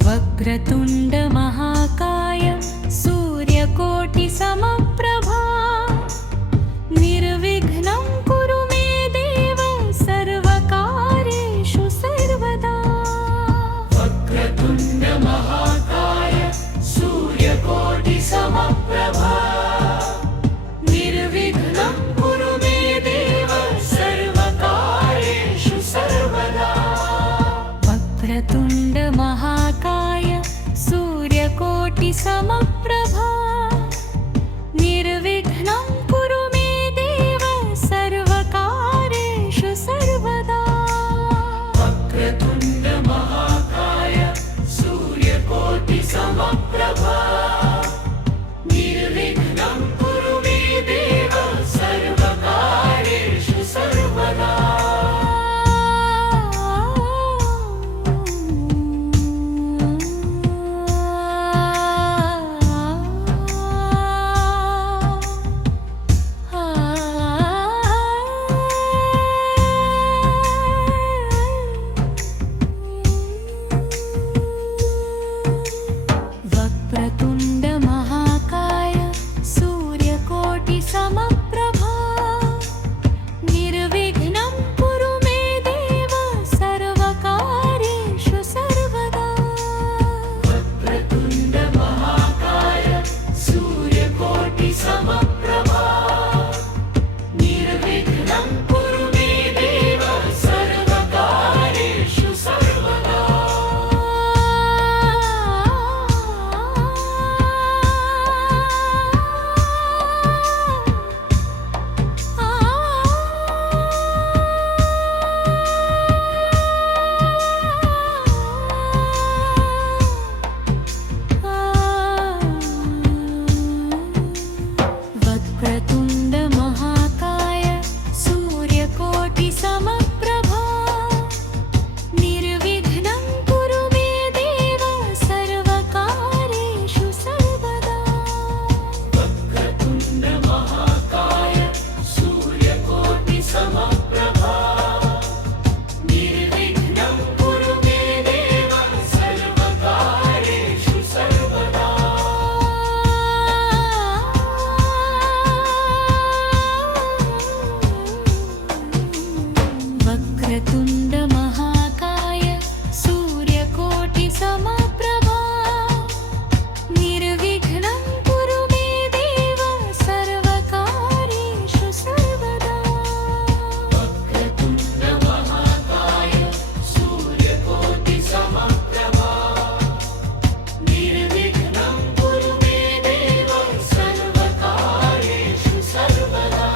वक्रतुण्ड महाकाय सूर्यकोटि समप्रभा निर्विघ्नं कुरु मे देव सर्वकार्येषु सर्वदा। वक्रतुण्ड महाकाय सूर्यकोटि समप्रभा निर्विघ्नं कुरु मे देव सर्वकार्येषु सर्वदा। वक्रतुण्ड महाकाय सूर्यकोटि समप्रभा निर्विघ्नं कुरु मे देव सर्वकार्येषु सर्वदा। वक्रतुण्ड महाकाय सूर्यकोटि समप्रभा निर्विघ्नं कुरु मे देव सर्वकार्येषु सर्वदा। वक्रतुण्ड महाकाय सूर्यकोटि समप्रभा निर्विघ्नं कुरु मे देव सर्वकार्येषु सर्वदा। वक्रतुण्ड महाकाय सूर्यकोटि समप्रभा निर्विघ्नं कुरु मे देव सर्वकार्येषु सर्वदा। वक्रतुण्ड महाकाय सूर्यकोटि समप्रभा निर्विघ्नं कुरु मे देव सर्वकार्येषु सर्वदा। वक्रतुण्ड महाकाय सूर्यकोटि समप्रभा निर्विघ्नं कुरु मे देव सर्वकार्येषु सर्वदा। वक्रतुण्ड महाकाय सूर्यकोटि समप्रभा निर्विघ्नं कुरु मे देव सर्वकार्येषु सर्वदा। वक्रतुण्ड महाकाय सूर्यकोटि समप्रभा निर्विघ्नं कुरु मे देव सर्वकार्येषु सर्वदा।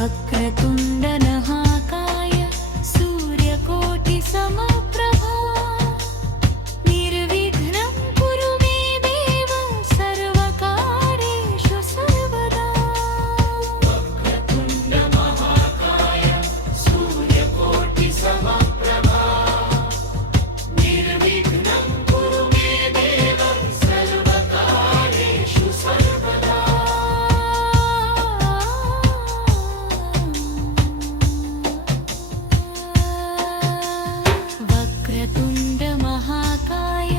वक्रतुण्ड महाकाय सूर्यकोटि समप्रभा निर्विघ्नं कुरु मे देव सर्वकार्येषु सर्वदा। वक्रतुण्ड महाकाय सूर्यकोटि समप्रभा निर्विघ्नं कुरु मे देव सर्वकार्येषु सर्वदा। वक्रतुण्ड महाकाय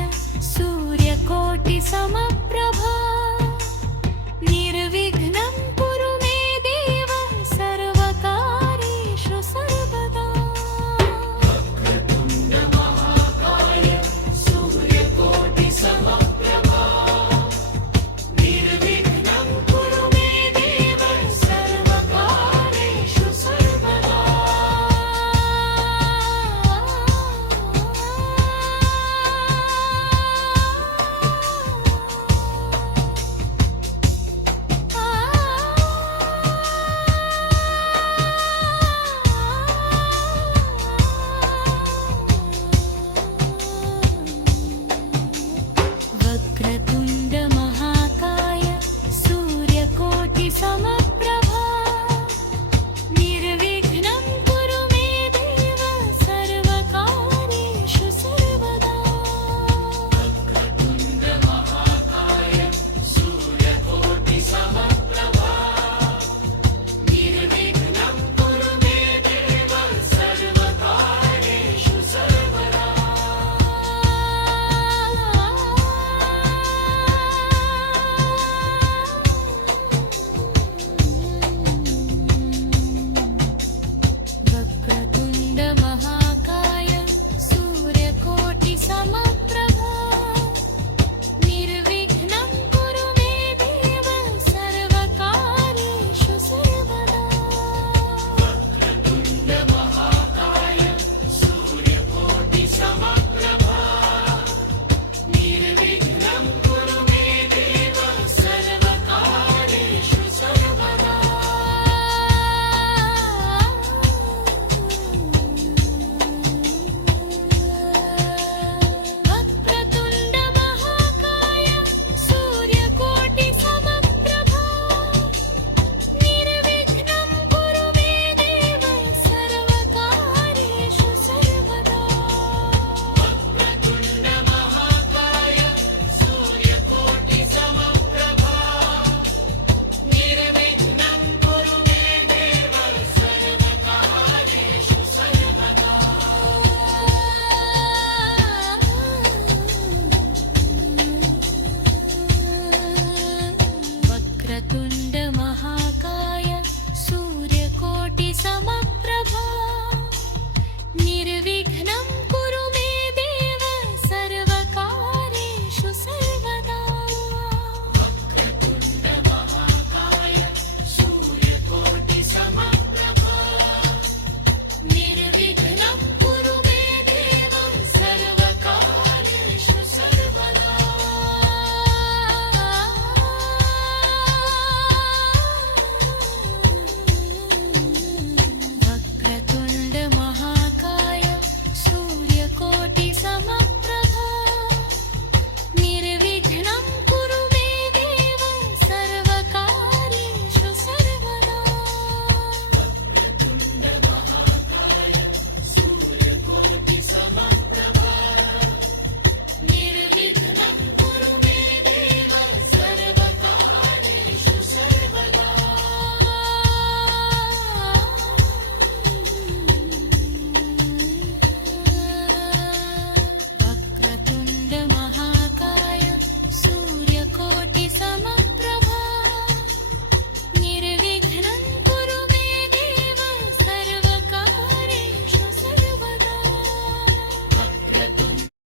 सूर्यकोटि समप्रभा